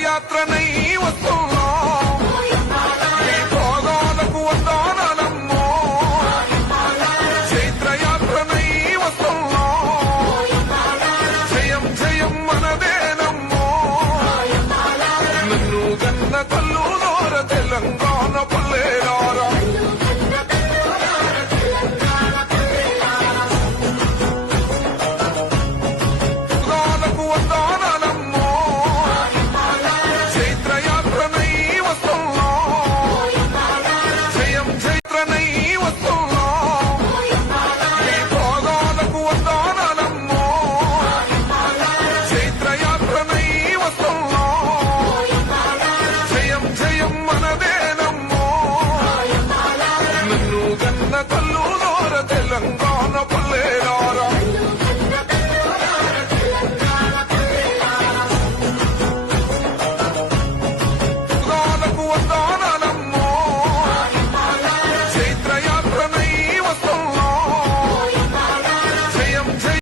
పాదయాత్రనై వస్తూ